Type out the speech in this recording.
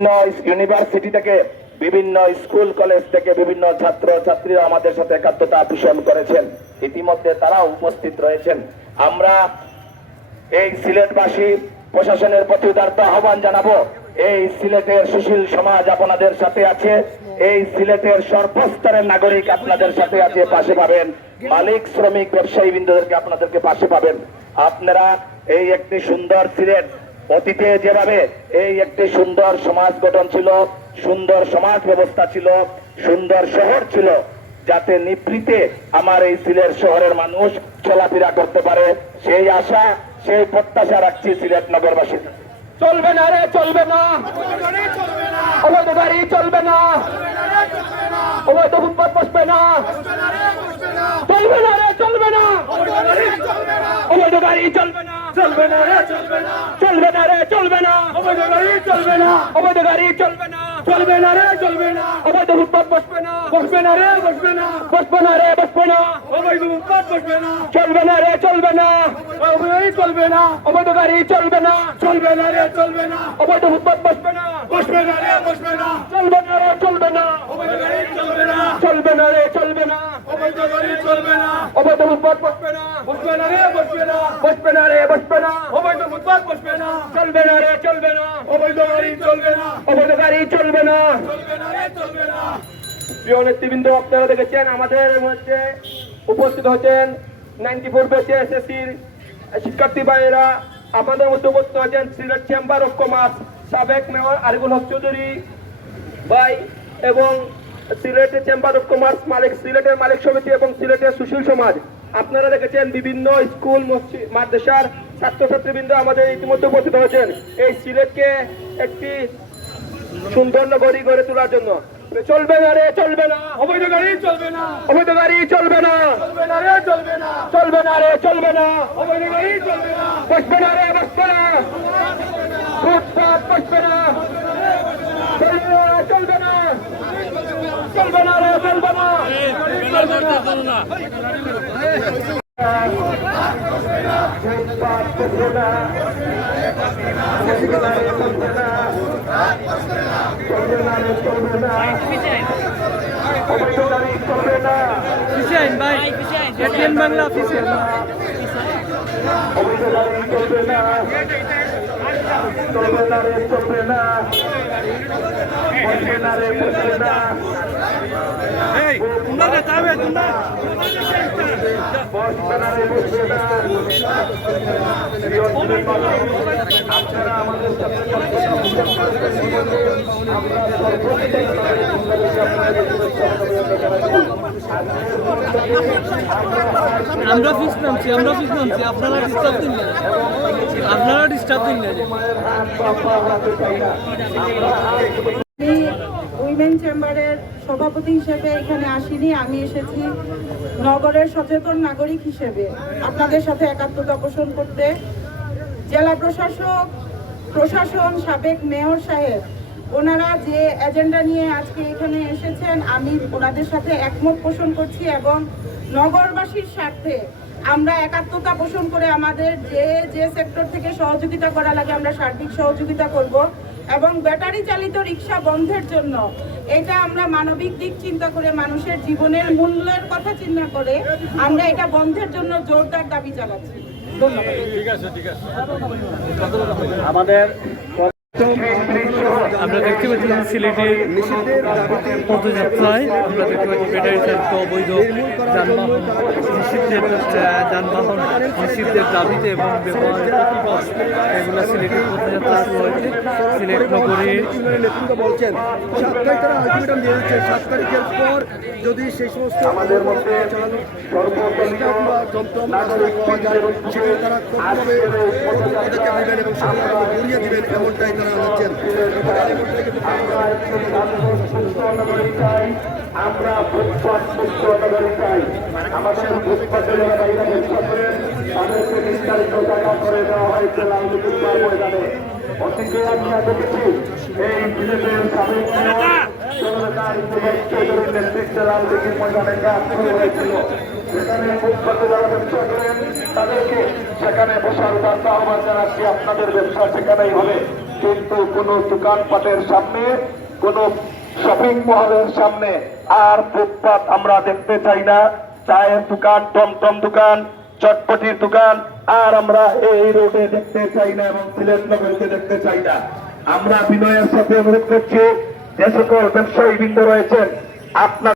University থেকে বিভিন্ন school college থেকে বিভিন্ন ছাত্র ছাত্রীরা আমাদের সাথে একাত্মতা পোষণ করেছেন। ইতিমধ্যে তারা উপস্থিত রয়েছেন। আমরা এই সিলেটবাসী প্রশাসনের প্রতি উদারতা আহ্বান জানাবো। এই সিলেটের সুশীল সমাজ আপনাদের সাথে আছে, এই সিলেটের সর্বস্তরের নাগরিক আপনাদের সাথে আছে, পাশে পাবেন। মালিক শ্রমিক ব্যবসায়ী বৃন্দদেরকে আপনাদেরকে পাশে পাবেন। আপনারা এই একটি সুন্দর সিলেট, অতীতে যেভাবে এই একটি সুন্দর সমাজ গঠন ছিল, সুন্দর সমাজ ব্যবস্থা ছিল, সুন্দর শহর ছিল, যাতে নিভৃতে আমার এই সিলেট শহরের মানুষ চলাফেরা করতে পারে, সেই আশা সেই প্রত্যাশা রাখছি সিলেট নগরবাসী। চলবে না রে, চলবে না, অবৈধ গাড়ি চলবে না, অবৈধ ফুটপাত বসবে না, চলবে না রে, চলবে না, অবৈধ গাড়ি চলবে না, চলবে না রে, চলবে না, চলবে না রে, চলবে না, অবৈধ গাড়ি চলবে না, অবৈধ গাড়ি চলবে না, চলবে না রে, চলবে না, অবৈধ ফুটপাত বসবে না, বসবে না রে, বসবে না, বসবে না রে, বসবে না, অবৈধ ফুটপাত বসবে না, চলবে না রে, চলবে না, অবৈধ গাড়ি চলবে না, অবৈধ গাড়ি চলবে না, চলবে না রে, চলবে না, অবৈধ ফুটপাত বসবে না, বসবে না রে, বসবে না, চলবে না রে, চলবে না, অবৈধ গাড়ি চলবে না, চলবে না রে, চলবে না, অবৈধ গাড়ি চলবে না, অবৈধ ফুটপাত বসবে না, বসবে না রে, বসবে না, বসবে না রে, বসবে না, অবৈধ ফুটপাত বসবে না, চলবে না রে, চলবে না, অবৈধ গাড়ি চলবে না, অবৈধ গাড়ি চলবে না, চলবে না রে, চলবে না। প্রিয় নেতৃবৃন্দ, আপনারা দেখেছেন আমাদের মধ্যে উপস্থিত হচ্ছেন 94 ব্যাচে এসএসসির শিক্ষার্থী ভাইয়েরা। আমাদের মধ্যে উপস্থিত হচ্ছেন সিলেট চেম্বার অফ কমার্স সাবেক মেয়র আরিফুল হক চৌধুরী ভাই এবং সিলেটের চেম্বার অফ কমার্স মালিক, সিলেটের মালিক সমিতি এবং সিলেটের সুশীল সমাজ। আপনারা দেখেছেন বিভিন্ন স্কুল মাদ্রাসার ছাত্রছাত্রীবৃন্দ আমাদের ইতিমধ্যে উপস্থিত হয়েছেন এই সিলেটকে একটি সুন্দর নগরী গড়ে তোলার জন্য। চলবে না রে, চলবে না, অবৈধ গাড়ি চলবে না, অবৈধ গাড়ি চলবে না, চলবে না রে, চলবে না, চলবে না রে, চলবে না, অবৈধ গাড়ি চলবে না, বসবে না রে, বসবে না, ফুটপাত বসবে না, চলবে না, চলবে না রে, চলবে না, বাংলা অফিসিয়াল চলবে না, চলবে না রে, চলবে না, বসবে না রে, বসবে না, আপনারা আমাদের সাথে আমরা ফিস নামছি, আমরা ফিস নামছি, আপনারা ডিস্টার্ব দিন না, আপনারা ডিস্টার্ব দিন না। উইমেন চেম্বারের সভাপতি হিসেবে এখানে আসিনি, আমি এসেছি নগরের সচেতন নাগরিক হিসেবে আপনাদের সাথে একাত্মতা পোষণ করতে। জেলা প্রশাসন সাবেক মেয়র সাহেব ওনারা যে এজেন্ডা নিয়ে আজকে এখানে এসেছেন, আমি ওনাদের সাথে একমত পোষণ করছি এবং নগরবাসীর স্বার্থে আমরা একাত্মতা পোষণ করে আমাদের যে সেক্টর থেকে সহযোগিতা করা লাগে আমরা সার্বিক সহযোগিতা করব এবং ব্যাটারি চালিত রিক্সা বন্ধের জন্য এটা আমরা মানবিক দিক চিন্তা করে মানুষের জীবনের মূল্যের কথা চিন্তা করে আমরা এটা বন্ধের জন্য জোরদার দাবি জানাচ্ছি। ধন্যবাদ। আমাদের আমরা দেখতে পাচ্ছিলাম সিলেটের পদযাত্রায় আমরা দেখতে পাচ্ছি ব্যাটারি চালিত অবৈধ যানবাহন নিষিদ্ধের দাবিতে এবং ব্যবহারের প্রতিবাদ এগুলো সিলেটের পদযাত্রা শুরু হয়েছে। সিলেট নগরে বলছেন 7 তারিখ তারা আলটিমেটাম দিয়ে দিচ্ছে, 7 তারিখের পর যদি সেই সমস্ত আমাদের মধ্যে সেখানে তারা কঠোরভাবে পদক্ষেপ নেবেন এবং সেখানে ঘুরিয়ে দিবেন, এমনটাই তারা জানাচ্ছেন। আমরা ফুটপাত মুক্ত নগরী চাই। আমাদের ফুটপাতে যারা বাইরে ব্যবসা করেন তাদেরকে নির্ধারিত টাকা করে দেওয়া হয়েছে লালদিঘির ময়দানে। অতীতে আমরা দেখেছি এই সিলেটের সাবেক চৌধুরীর নেতৃত্বে লালদিঘির ময়দানে কাজ শুরু হয়েছিল। সেখানে ফুটপাতে যারা ব্যবসা করেন তাদেরকে সেখানে বসার আহ্বান জানাচ্ছি, আপনাদের ব্যবসা সেখানেই হবে। কিন্তু কোনো দোকানপাটের সামনে, কোনো শপিং মলের সামনে আর ফুটপাত আমরা দেখতে চাই না। চায়ের দোকান, টমটম দোকান, চটপটির দোকান আর আমরা এই রোডে দেখতে চাই না এবং সিলেট নগরীতে দেখতে চাই না। আমরা বিনয়ের সাথে অনুরোধ করছি যে সকল ব্যবসায়ী বৃন্দ রয়েছেন, আপনার